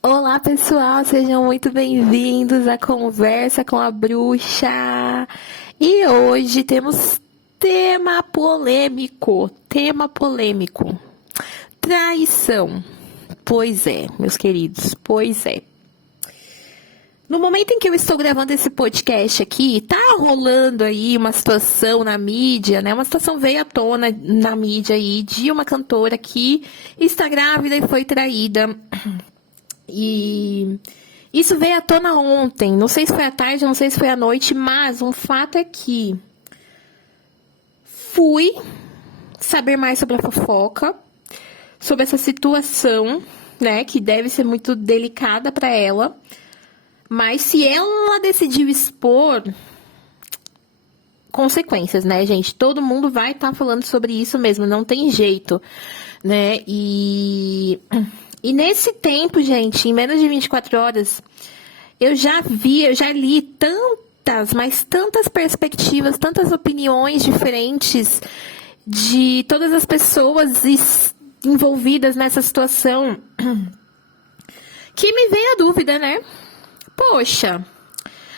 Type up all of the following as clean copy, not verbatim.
Olá, pessoal, sejam muito bem-vindos à Conversa com a Bruxa. E hoje temos tema polêmico, traição. Pois é, meus queridos, pois é. No momento em que eu estou gravando esse podcast aqui, tá rolando aí uma situação na mídia, né? Uma situação veio à tona na mídia aí de uma cantora que está grávida e foi traída. E isso veio à tona ontem, não sei se foi à tarde, não sei se foi à noite, mas um fato é que fui saber mais sobre a fofoca, sobre essa situação, né, que deve ser muito delicada para ela, mas se ela decidiu expor, consequências, né, gente? Todo mundo vai estar falando sobre isso mesmo, não tem jeito, né? E nesse tempo, gente, em menos de 24 horas, eu já li tantas, mas tantas perspectivas, tantas opiniões diferentes de todas as pessoas envolvidas nessa situação, que me veio a dúvida, né? Poxa,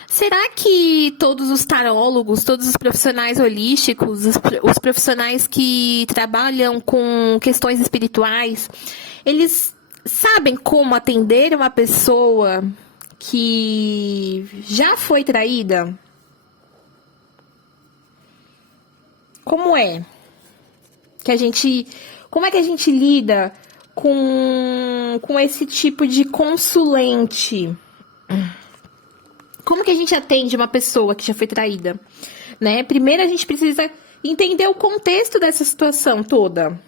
será que todos os tarólogos, todos os profissionais holísticos, os profissionais que trabalham com questões espirituais, eles sabem como atender uma pessoa que já foi traída? Como é como é que a gente lida com esse tipo de consulente? Como que a gente atende uma pessoa que já foi traída, né? Primeiro a gente precisa entender o contexto dessa situação toda.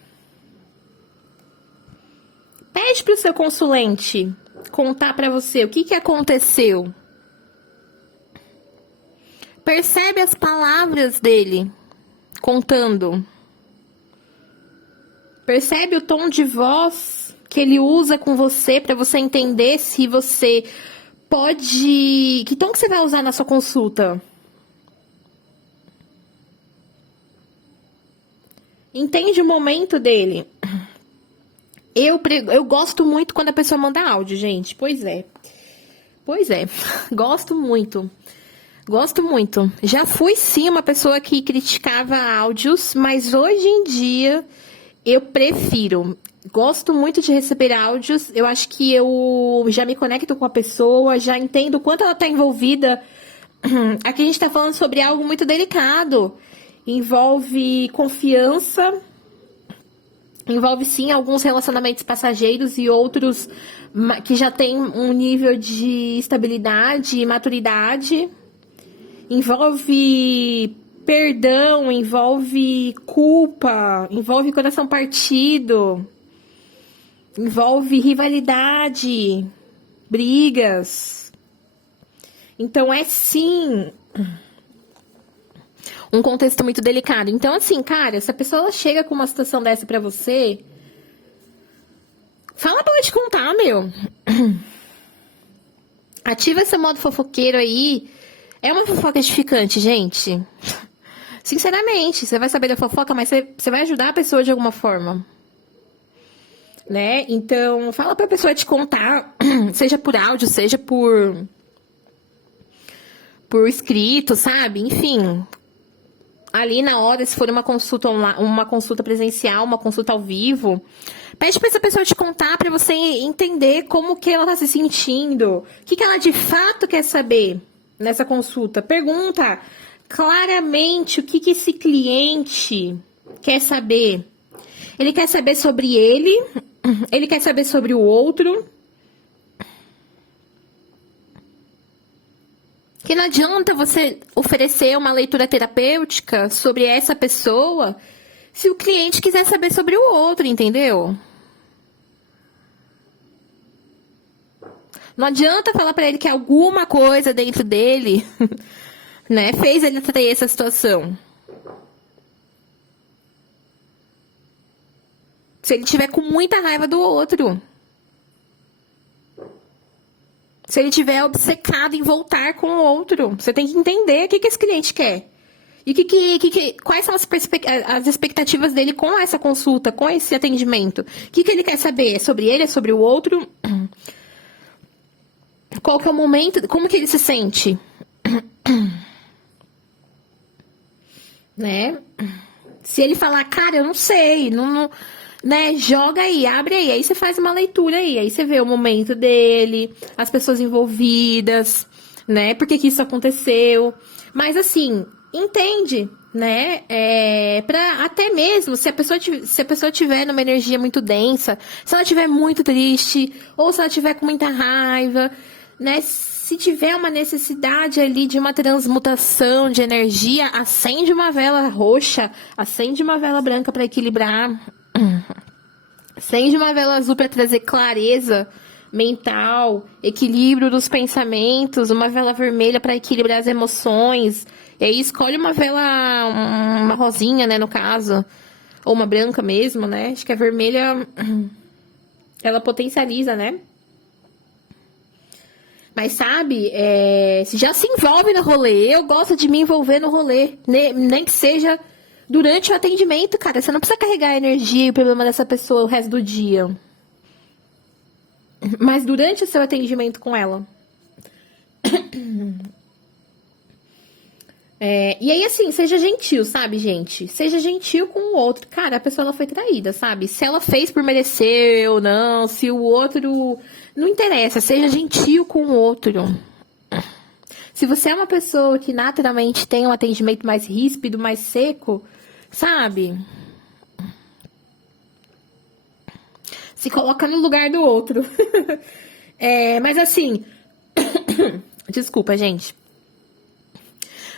Pede para o seu consulente contar para você o que aconteceu. Percebe as palavras dele contando. Percebe o tom de voz que ele usa com você para você entender se você pode... Que tom que você vai usar na sua consulta? Entende o momento dele. Eu gosto muito quando a pessoa manda áudio, gente. Pois é. Gosto muito. Já fui, sim, uma pessoa que criticava áudios, mas hoje em dia eu prefiro. Gosto muito de receber áudios. Eu acho que eu já me conecto com a pessoa, já entendo o quanto ela está envolvida. Aqui a gente está falando sobre algo muito delicado. Envolve confiança. Envolve, sim, alguns relacionamentos passageiros e outros que já têm um nível de estabilidade e maturidade. Envolve perdão, envolve culpa, envolve coração partido, envolve rivalidade, brigas. Então, é, sim, um contexto muito delicado. Então, assim, cara, se a pessoa chega com uma situação dessa pra você, fala pra ela te contar, meu. Ativa esse modo fofoqueiro aí. É uma fofoca edificante, gente. Sinceramente, você vai saber da fofoca, mas você vai ajudar a pessoa de alguma forma. Né? Então, fala pra pessoa te contar, seja por áudio, seja por escrito, sabe? Enfim, ali na hora, se for uma consulta online, uma consulta presencial, uma consulta ao vivo, pede pra essa pessoa te contar pra você entender como que ela tá se sentindo, o que ela de fato quer saber nessa consulta. Pergunta claramente o que esse cliente quer saber. Ele quer saber sobre ele quer saber sobre o outro. Que não adianta você oferecer uma leitura terapêutica sobre essa pessoa se o cliente quiser saber sobre o outro, entendeu? Não adianta falar pra ele que alguma coisa dentro dele, né, fez ele atrair essa situação. Se ele tiver com muita raiva do outro. Se ele tiver obcecado em voltar com o outro. Você tem que entender o que esse cliente quer. E quais são as expectativas dele com essa consulta, com esse atendimento? O que ele quer saber? É sobre ele? É sobre o outro? Qual que é o momento, como que ele se sente? Né? Se ele falar, cara, eu não sei, não, né? Joga aí, abre aí você faz uma leitura aí você vê o momento dele, as pessoas envolvidas, né? Por que que isso aconteceu? Mas assim, entende, né? Pra até mesmo, se a pessoa tiver numa energia muito densa, se ela tiver muito triste, ou se ela tiver com muita raiva, né? Se tiver uma necessidade ali de uma transmutação de energia, acende uma vela roxa, acende uma vela branca para equilibrar, acende uma vela azul para trazer clareza mental, equilíbrio dos pensamentos, uma vela vermelha para equilibrar as emoções. E aí escolhe uma vela, uma rosinha, né, no caso, ou uma branca mesmo, né? Acho que a vermelha ela potencializa, né? Mas sabe, se já se envolve no rolê, eu gosto de me envolver no rolê, nem que seja durante o atendimento, cara. Você não precisa carregar a energia e o problema dessa pessoa o resto do dia. Mas durante o seu atendimento com ela. E aí, assim, seja gentil, sabe, gente? Seja gentil com o outro. Cara, a pessoa ela foi traída, sabe? Se ela fez por merecer ou não, se o outro... Não interessa, seja gentil com o outro. Se você é uma pessoa que naturalmente tem um atendimento mais ríspido, mais seco, sabe? Se coloca no lugar do outro. Mas assim... Desculpa, gente.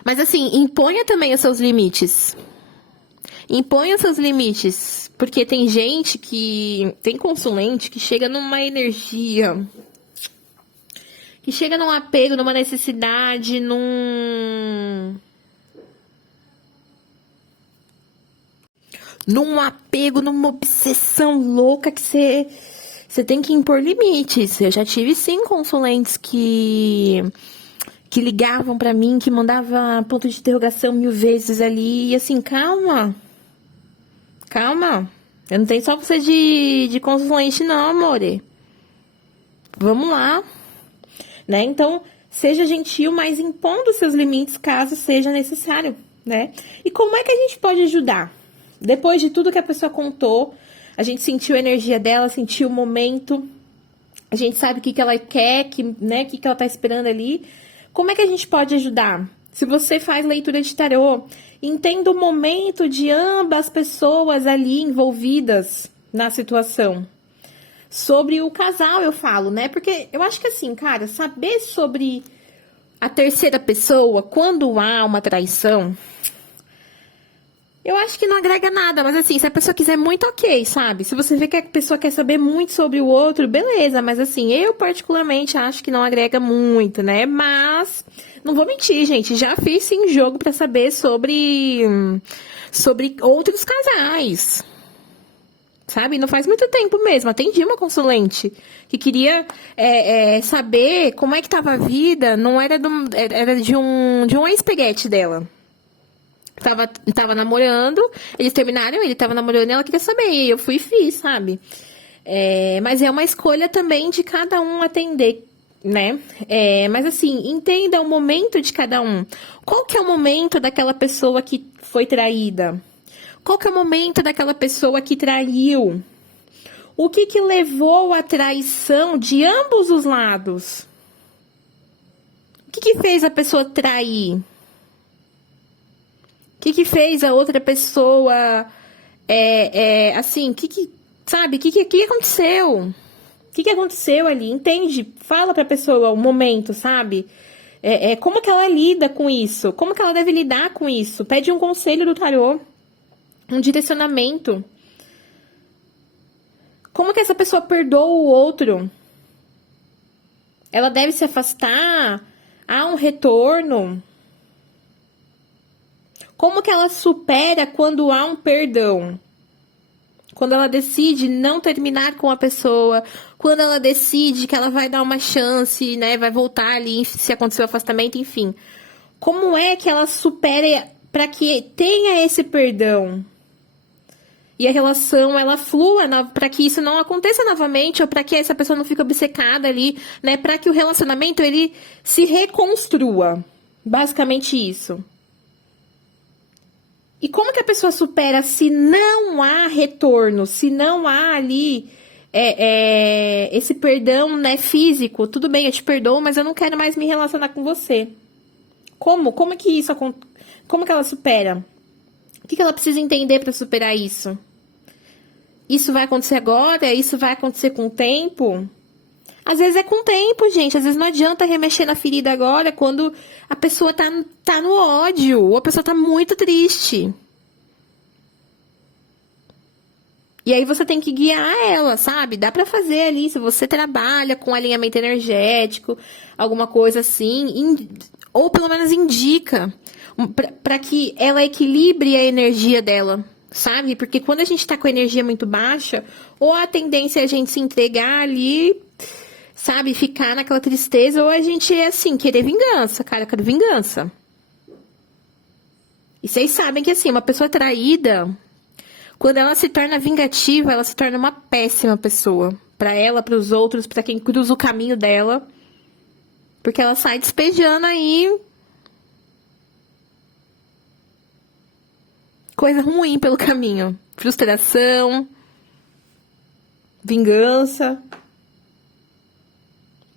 Mas assim, imponha também os seus limites. Imponha os seus limites. Porque tem gente que... Tem consulente que chega numa energia... Que chega num apego, numa necessidade, num apego, numa obsessão louca que você tem que impor limites. Eu já tive, sim, consulentes que ligavam pra mim, que mandava ponto de interrogação 1000 vezes ali. E assim, calma. Calma. Eu não tenho só você de consulente, não, amore. Vamos lá. Né? Então, seja gentil, mas impondo seus limites caso seja necessário, né? E como é que a gente pode ajudar? Depois de tudo que a pessoa contou, a gente sentiu a energia dela, sentiu o momento, a gente sabe o que ela quer, né, o que ela tá esperando ali. Como é que a gente pode ajudar? Se você faz leitura de tarô, entenda o momento de ambas pessoas ali envolvidas na situação. Sobre o casal, eu falo, né? Porque eu acho que assim, cara, saber sobre a terceira pessoa, quando há uma traição, eu acho que não agrega nada. Mas assim, se a pessoa quiser muito, ok, sabe? Se você vê que a pessoa quer saber muito sobre o outro, beleza. Mas assim, eu particularmente acho que não agrega muito, né? Mas, não vou mentir, gente. Já fiz sim jogo pra saber sobre outros casais. Sabe? Não faz muito tempo mesmo. Atendi uma consulente que queria saber como é que tava a vida. Não era, era de um ex-peguete dela. Tava namorando, eles terminaram, ele tava namorando e ela queria saber. E eu fui e fiz, sabe? Mas é uma escolha também de cada um atender, né? Mas assim, entenda o momento de cada um. Qual que é o momento daquela pessoa que foi traída? Qual que é o momento daquela pessoa que traiu? O que levou à traição de ambos os lados? O que fez a pessoa trair? O que fez a outra pessoa, assim, sabe, o que aconteceu? O que aconteceu ali? Entende? Fala pra pessoa o momento, sabe? Como que ela lida com isso? Como que ela deve lidar com isso? Pede um conselho do tarô. Um direcionamento. Como que essa pessoa perdoa o outro? Ela deve se afastar? Há um retorno? Como que ela supera quando há um perdão? Quando ela decide não terminar com a pessoa, quando ela decide que ela vai dar uma chance, né, vai voltar ali se acontecer o afastamento, enfim. Como é que ela supera para que tenha esse perdão? e a relação ela flua para que isso não aconteça novamente ou para que essa pessoa não fique obcecada ali, né? Para que o relacionamento ele se reconstrua. Basicamente isso. E como que a pessoa supera se não há retorno, se não há ali esse perdão, né, físico? Tudo bem, eu te perdoo, mas eu não quero mais me relacionar com você. Como? Como que isso acontece? Como que ela supera? O que ela precisa entender para superar isso? Isso vai acontecer agora? Isso vai acontecer com o tempo? Às vezes é com o tempo, gente. Às vezes não adianta remexer na ferida agora quando a pessoa tá no ódio, ou a pessoa tá muito triste. E aí você tem que guiar ela, sabe? Dá pra fazer ali, se você trabalha com alinhamento energético, alguma coisa assim, ou pelo menos indica para que ela equilibre a energia dela, sabe? Porque quando a gente tá com a energia muito baixa, ou a tendência é a gente se entregar ali, sabe? Ficar naquela tristeza, ou a gente é assim, querer vingança, cara, eu quero vingança. E vocês sabem que assim, uma pessoa traída, quando ela se torna vingativa, ela se torna uma péssima pessoa. Pra ela, pros outros, pra quem cruza o caminho dela. Porque ela sai despejando aí coisa ruim pelo caminho. Frustração, vingança,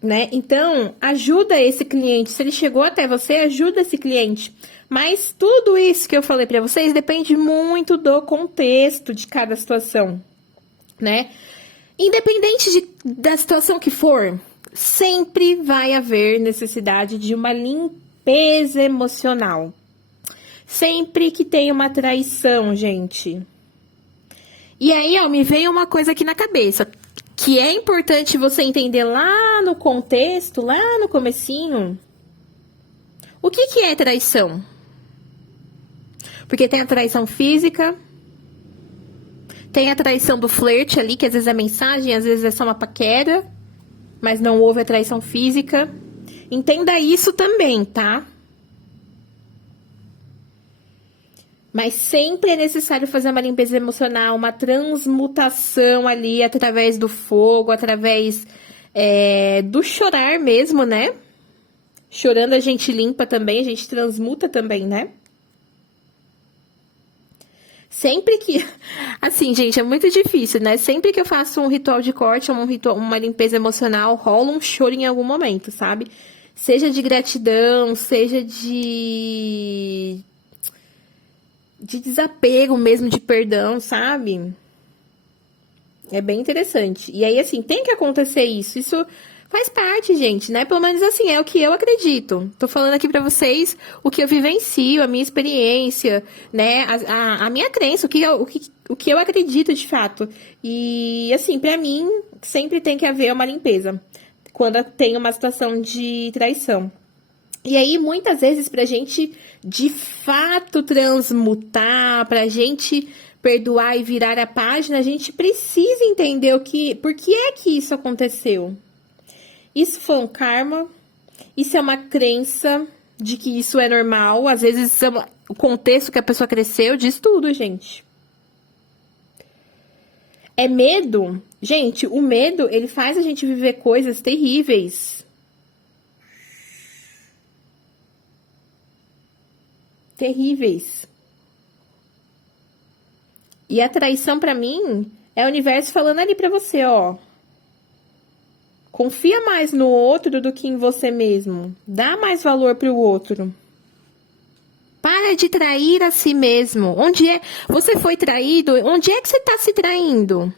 né? Então, ajuda esse cliente. Se ele chegou até você, ajuda esse cliente. Mas tudo isso que eu falei pra vocês depende muito do contexto de cada situação, né? Independente da situação que for, sempre vai haver necessidade de uma limpeza emocional. Sempre que tem uma traição, gente. E aí, ó, me veio uma coisa aqui na cabeça, que é importante você entender lá no contexto, lá no comecinho. O que é traição? Porque tem a traição física, tem a traição do flerte ali, que às vezes é mensagem, às vezes é só uma paquera, mas não houve a traição física. Entenda isso também, tá? Mas sempre é necessário fazer uma limpeza emocional, uma transmutação ali através do fogo, através do chorar mesmo, né? Chorando a gente limpa também, a gente transmuta também, né? Sempre que... Assim, gente, é muito difícil, né? Sempre que eu faço um ritual de corte, uma limpeza emocional, rola um choro em algum momento, sabe? Seja de gratidão, seja de desapego mesmo, de perdão, sabe? É bem interessante. E aí, assim, tem que acontecer isso. Isso faz parte, gente, né? Pelo menos assim, é o que eu acredito. Tô falando aqui pra vocês o que eu vivencio, a minha experiência, né? A minha crença, o que eu acredito de fato. E, assim, pra mim, sempre tem que haver uma limpeza quando tem uma situação de traição. E aí, muitas vezes, pra gente, de fato, transmutar, pra gente perdoar e virar a página, a gente precisa entender por que é que isso aconteceu. Isso foi um karma, isso é uma crença de que isso é normal, às vezes o contexto que a pessoa cresceu diz tudo, gente. É medo? Gente, o medo, ele faz a gente viver coisas terríveis. Terríveis. E a traição, pra mim, é o universo falando ali pra você, ó. Confia mais no outro do que em você mesmo. Dá mais valor pro outro. Para de trair a si mesmo. Onde é? Você foi traído? Onde é que você está se traindo?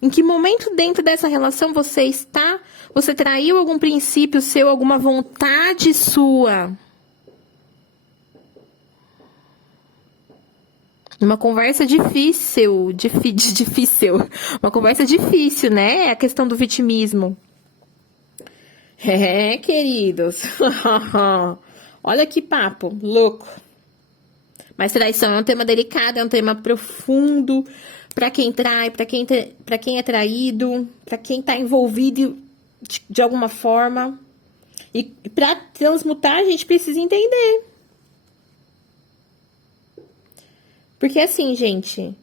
Em que momento dentro dessa relação você está? Você traiu algum princípio seu, alguma vontade sua? Uma conversa difícil, difícil. Uma conversa difícil, né? A questão do vitimismo. É, queridos. Olha que papo louco. Mas traição é um tema delicado, é um tema profundo para quem trai, para quem é traído, para quem tá envolvido de alguma forma. E para transmutar, a gente precisa entender. Porque assim, gente,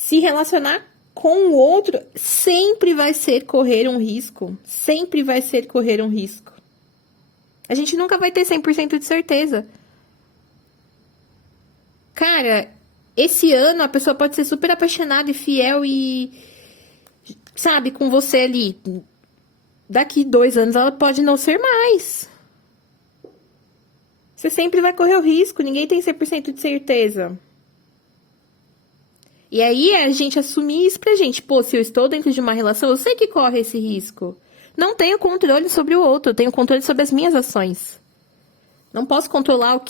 Se relacionar com o outro sempre vai ser correr um risco. Sempre vai ser correr um risco. A gente nunca vai ter 100% de certeza. Cara, esse ano a pessoa pode ser super apaixonada e fiel e, sabe, com você ali. Daqui 2 anos ela pode não ser mais. Você sempre vai correr o risco, ninguém tem 100% de certeza. E aí é a gente assumir isso pra gente. Pô, se eu estou dentro de uma relação, eu sei que corre esse risco. Não tenho controle sobre o outro, eu tenho controle sobre as minhas ações. Não posso controlar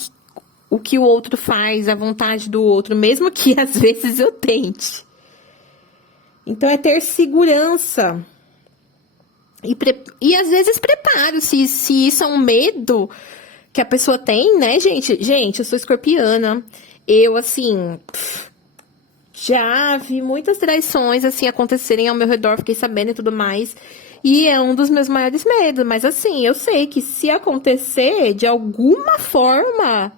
o que o outro faz, a vontade do outro, mesmo que às vezes eu tente. Então é ter segurança. E às vezes preparo, se isso é um medo que a pessoa tem, né, gente? Gente, eu sou escorpiana. Eu, assim, já vi muitas traições, assim, acontecerem ao meu redor, fiquei sabendo e tudo mais. E é um dos meus maiores medos. Mas, assim, eu sei que se acontecer de alguma forma,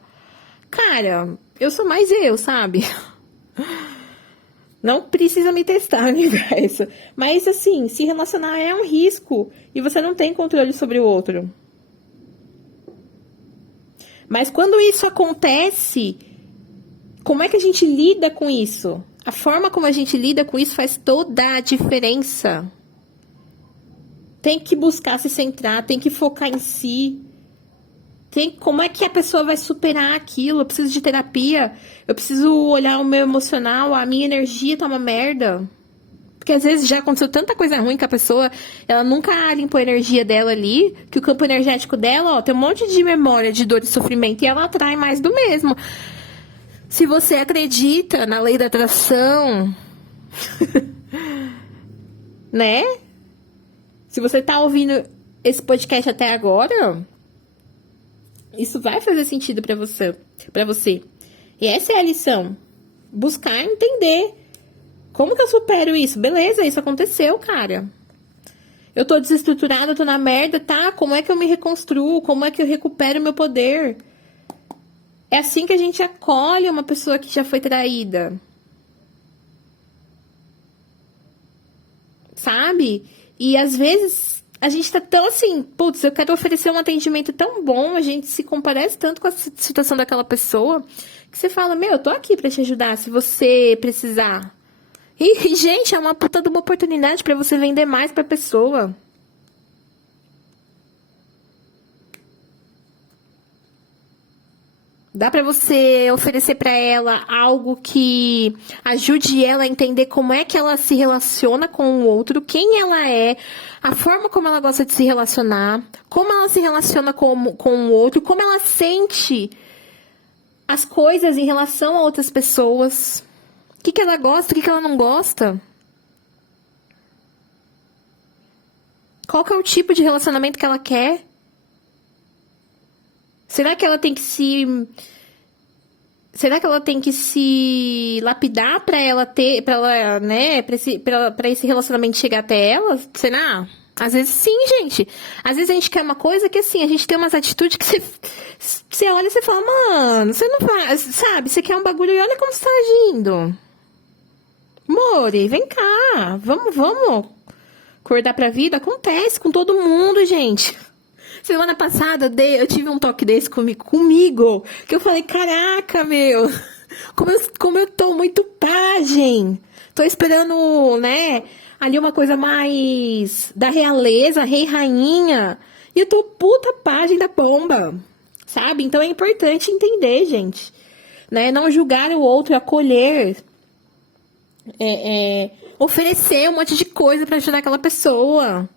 cara, eu sou mais eu, sabe? Não precisa me testar, universo. Mas, assim, se relacionar é um risco e você não tem controle sobre o outro. Mas quando isso acontece, como é que a gente lida com isso? A forma como a gente lida com isso faz toda a diferença. Tem que buscar se centrar, tem que focar em si. Como é que a pessoa vai superar aquilo? Eu preciso de terapia, eu preciso olhar o meu emocional, a minha energia tá uma merda. Porque às vezes já aconteceu tanta coisa ruim que a pessoa, ela nunca limpou a energia dela ali, que o campo energético dela, ó, tem um monte de memória de dor e sofrimento e ela atrai mais do mesmo. Se você acredita na lei da atração, né? Se você tá ouvindo esse podcast até agora, isso vai fazer sentido pra você. E essa é a lição. Buscar entender. Como que eu supero isso? Beleza, isso aconteceu, cara. Eu tô desestruturada, eu tô na merda, tá? Como é que eu me reconstruo? Como é que eu recupero meu poder? É assim que a gente acolhe uma pessoa que já foi traída. Sabe? E às vezes a gente tá tão assim, putz, eu quero oferecer um atendimento tão bom, a gente se comparece tanto com a situação daquela pessoa, que você fala, meu, eu tô aqui pra te ajudar se você precisar. E, gente, é uma puta de uma oportunidade pra você vender mais pra pessoa. Dá pra você oferecer pra ela algo que ajude ela a entender como é que ela se relaciona com o outro, quem ela é, a forma como ela gosta de se relacionar, como ela se relaciona com o outro, como ela sente as coisas em relação a outras pessoas. O que ela gosta, o que ela não gosta. Qual que é o tipo de relacionamento que ela quer? Será que ela tem que se lapidar para ela ter, para ela, né, para esse relacionamento chegar até ela? Será? Às vezes sim, gente. Às vezes a gente quer uma coisa que assim, a gente tem umas atitudes que você olha e você fala, mano, você não faz, sabe? Você quer um bagulho e olha como você tá agindo. More, vem cá, vamos acordar pra vida? Acontece com todo mundo, gente. Semana passada eu tive um toque desse comigo, que eu falei, caraca, meu, como eu tô muito pajem. Tô esperando, né, ali uma coisa mais da realeza, rei, rainha, e eu tô puta pajem da pomba, sabe? Então é importante entender, gente, né, não julgar o outro, acolher, oferecer um monte de coisa pra ajudar aquela pessoa.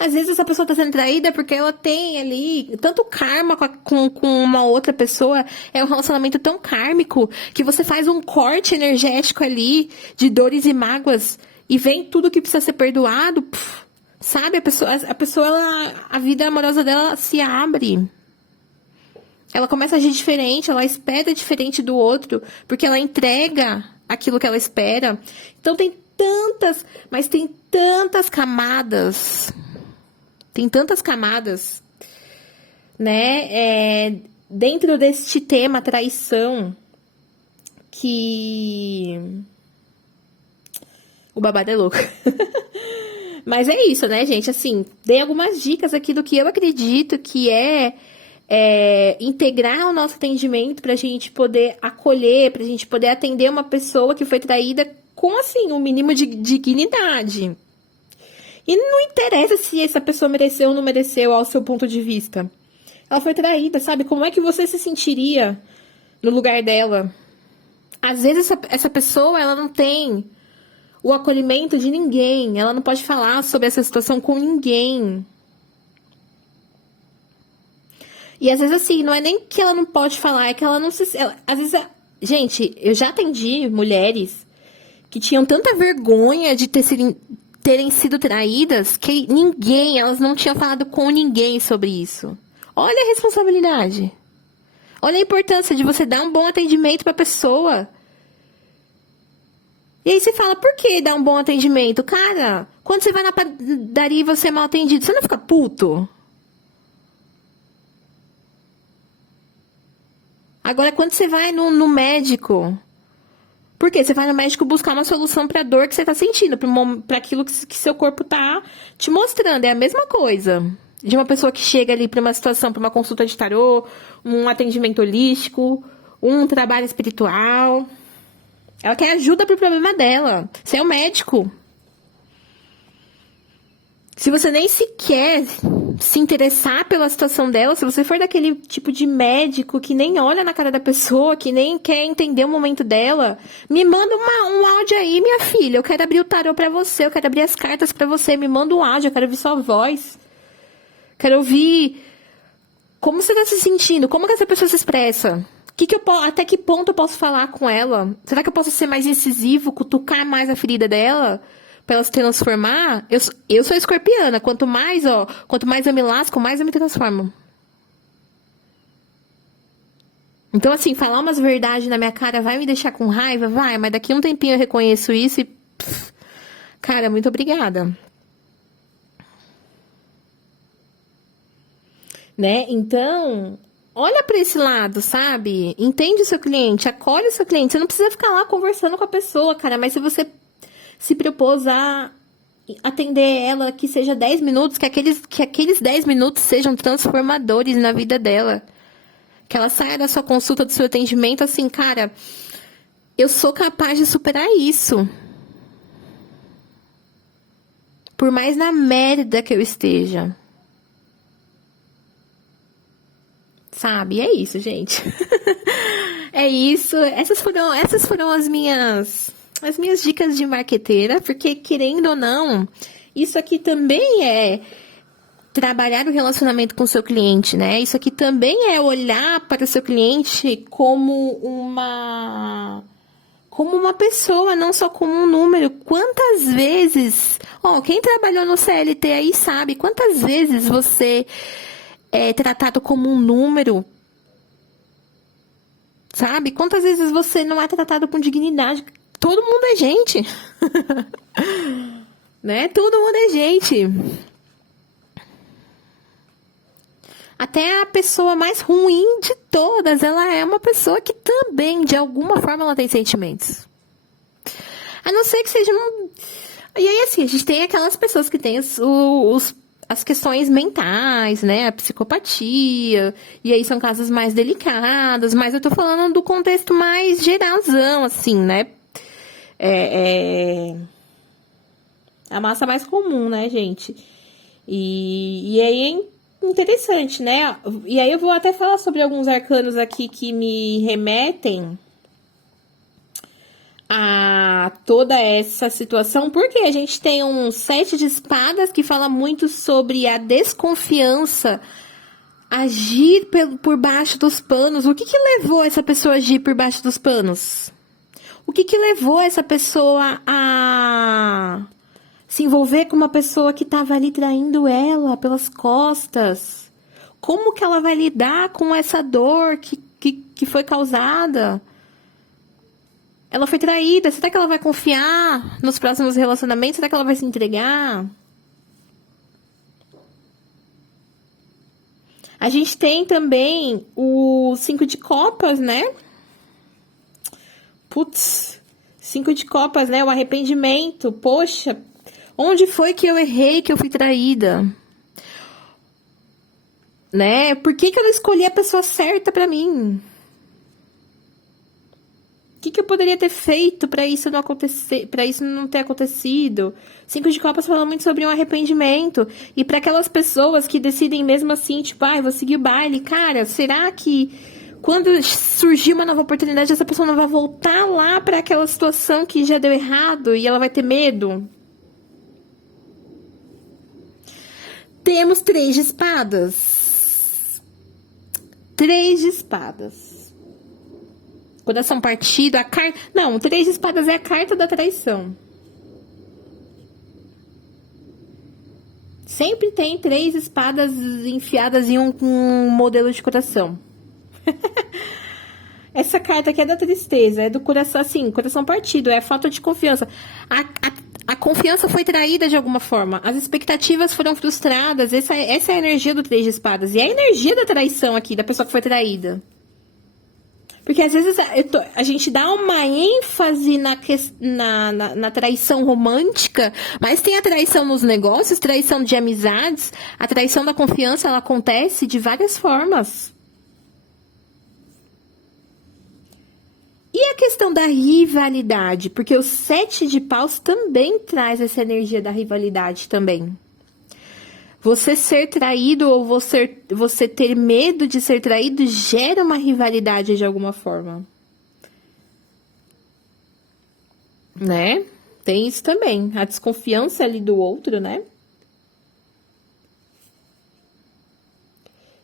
Às vezes essa pessoa tá sendo traída porque ela tem ali tanto karma com uma outra pessoa, é um relacionamento tão kármico que você faz um corte energético ali de dores e mágoas e vem tudo que precisa ser perdoado, sabe? A pessoa a vida amorosa dela se abre. Ela começa a agir diferente, ela espera diferente do outro, porque ela entrega aquilo que ela espera. Então tem tantas camadas. Tem tantas camadas, né, dentro deste tema traição, que O babado é louco. Mas é isso, né, gente? Assim, dei algumas dicas aqui do que eu acredito que integrar o nosso atendimento pra gente poder acolher, pra gente poder atender uma pessoa que foi traída com, assim, um mínimo de dignidade. E não interessa se essa pessoa mereceu ou não mereceu ao seu ponto de vista. Ela foi traída, sabe? Como é que você se sentiria no lugar dela? Às vezes essa pessoa, ela não tem o acolhimento de ninguém. Ela não pode falar sobre essa situação com ninguém. E às vezes, assim, não é nem que ela não pode falar, é que ela não se... às vezes, gente, eu já atendi mulheres que tinham tanta vergonha de terem sido traídas que elas não tinham falado com ninguém sobre isso. Olha a responsabilidade. Olha a importância de você dar um bom atendimento para a pessoa. E aí você fala, por que dar um bom atendimento? Cara, quando você vai na padaria e você é mal atendido, você não fica puto? Agora, quando você vai no médico... Por quê? Você vai no médico buscar uma solução para a dor que você está sentindo, para aquilo que seu corpo está te mostrando. É a mesma coisa de uma pessoa que chega ali para uma situação, para uma consulta de tarô, um atendimento holístico, um trabalho espiritual. Ela quer ajuda para o problema dela. Você é o médico. Se você nem sequer se interessar pela situação dela, se você for daquele tipo de médico que nem olha na cara da pessoa, que nem quer entender o momento dela, me manda um áudio aí, minha filha. Eu quero abrir o tarô pra você, eu quero abrir as cartas pra você. Me manda um áudio, eu quero ouvir sua voz. Quero ouvir como você tá se sentindo, como que essa pessoa se expressa. Até que ponto eu posso falar com ela? Será que eu posso ser mais incisivo, cutucar mais a ferida dela? Pra ela se transformar? Eu sou escorpiana. Quanto mais eu me lasco, mais eu me transformo. Então, assim, falar umas verdades na minha cara vai me deixar com raiva? Vai, mas daqui a um tempinho eu reconheço isso e... cara, muito obrigada. Né? Então, olha pra esse lado, sabe? Entende o seu cliente, acolhe o seu cliente. Você não precisa ficar lá conversando com a pessoa, cara, mas se você se propôs a atender ela que seja 10 minutos, que aqueles 10 minutos sejam transformadores na vida dela. Que ela saia da sua consulta, do seu atendimento, assim, cara, eu sou capaz de superar isso. Por mais na merda que eu esteja. Sabe? É isso, gente. É isso. Essas foram as minhas dicas de marqueteira, porque querendo ou não, isso aqui também é trabalhar o relacionamento com o seu cliente, né? Isso aqui também é olhar para o seu cliente como uma pessoa, não só como um número. Quantas vezes, quem trabalhou no CLT aí sabe, quantas vezes você é tratado como um número, sabe? Quantas vezes você não é tratado com dignidade? Todo mundo é gente. Né? Todo mundo é gente. Até a pessoa mais ruim de todas, ela é uma pessoa que também, de alguma forma, ela tem sentimentos. A não ser que seja E aí, assim, a gente tem aquelas pessoas que têm as questões mentais, né? A psicopatia. E aí são casos mais delicados. Mas eu tô falando do contexto mais geralzão, assim, né? A massa mais comum, né, gente? E aí é interessante, né? E aí eu vou até falar sobre alguns arcanos aqui que me remetem a toda essa situação, porque a gente tem um 7 de espadas que fala muito sobre a desconfiança, agir por baixo dos panos. O que levou essa pessoa a agir por baixo dos panos? O que levou essa pessoa a se envolver com uma pessoa que estava ali traindo ela pelas costas? Como que ela vai lidar com essa dor que foi causada? Ela foi traída. Será que ela vai confiar nos próximos relacionamentos? Será que ela vai se entregar? A gente tem também o 5 de copas, né? Putz, 5 de copas, né? O arrependimento. Poxa, onde foi que eu errei, que eu fui traída? Né? Por que que eu não escolhi a pessoa certa pra mim? O que que eu poderia ter feito pra isso não acontecer, para isso não ter acontecido? 5 de copas fala muito sobre um arrependimento. E pra aquelas pessoas que decidem mesmo assim, tipo, ah, eu vou seguir o baile. Cara, será que quando surgir uma nova oportunidade, essa pessoa não vai voltar lá pra aquela situação que já deu errado e ela vai ter medo? Temos 3 de espadas. 3 de espadas. Coração partido, a carta... Não, o 3 de espadas é a carta da traição. Sempre tem 3 espadas enfiadas em um modelo de coração. Essa carta aqui é da tristeza, é do coração, assim, coração partido, é falta de confiança. A confiança foi traída de alguma forma, as expectativas foram frustradas, essa é a energia do 3 de espadas. E é a energia da traição aqui, da pessoa que foi traída. Porque às vezes a gente dá uma ênfase na traição romântica, mas tem a traição nos negócios, traição de amizades, a traição da confiança, ela acontece de várias formas. E a questão da rivalidade? Porque o 7 de paus também traz essa energia da rivalidade também. Você ser traído ou você ter medo de ser traído gera uma rivalidade de alguma forma. Né? Tem isso também. A desconfiança ali do outro, né?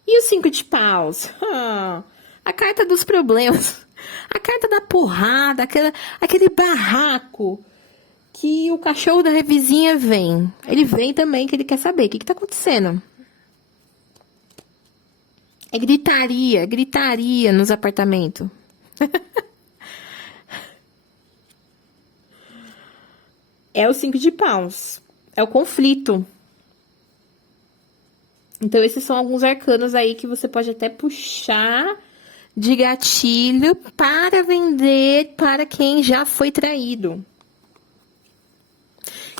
E o 5 de paus? A carta dos problemas. A carta da porrada, aquele barraco que o cachorro da vizinha vem. Ele vem também, que ele quer saber o que tá acontecendo. É gritaria nos apartamentos. É o 5 de paus. É o conflito. Então, esses são alguns arcanos aí que você pode até puxar de gatilho para vender para quem já foi traído.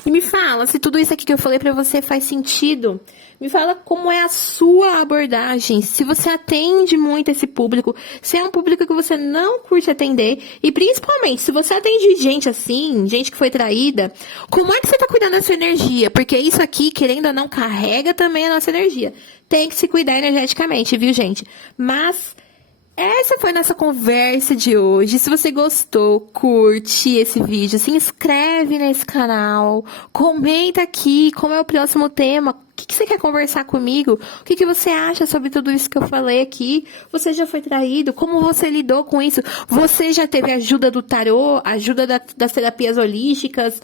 E me fala se tudo isso aqui que eu falei pra você faz sentido. Me fala como é a sua abordagem, se você atende muito esse público, se é um público que você não curte atender, e principalmente, se você atende gente assim, gente que foi traída, como é que você tá cuidando da sua energia? Porque isso aqui, querendo ou não, carrega também a nossa energia. Tem que se cuidar energeticamente, viu, gente? Mas essa foi a nossa conversa de hoje. Se você gostou, curte esse vídeo, se inscreve nesse canal, comenta aqui como é o próximo tema, o que você quer conversar comigo, o que você acha sobre tudo isso que eu falei aqui. Você já foi traído? Como você lidou com isso? Você já teve ajuda do tarô, ajuda das terapias holísticas?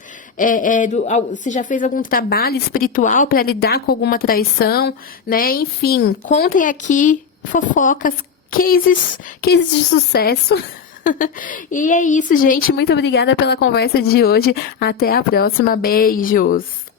Você já fez algum trabalho espiritual para lidar com alguma traição, né? Enfim, contem aqui fofocas, cases de sucesso. E é isso, gente. Muito obrigada pela conversa de hoje. Até a próxima. Beijos.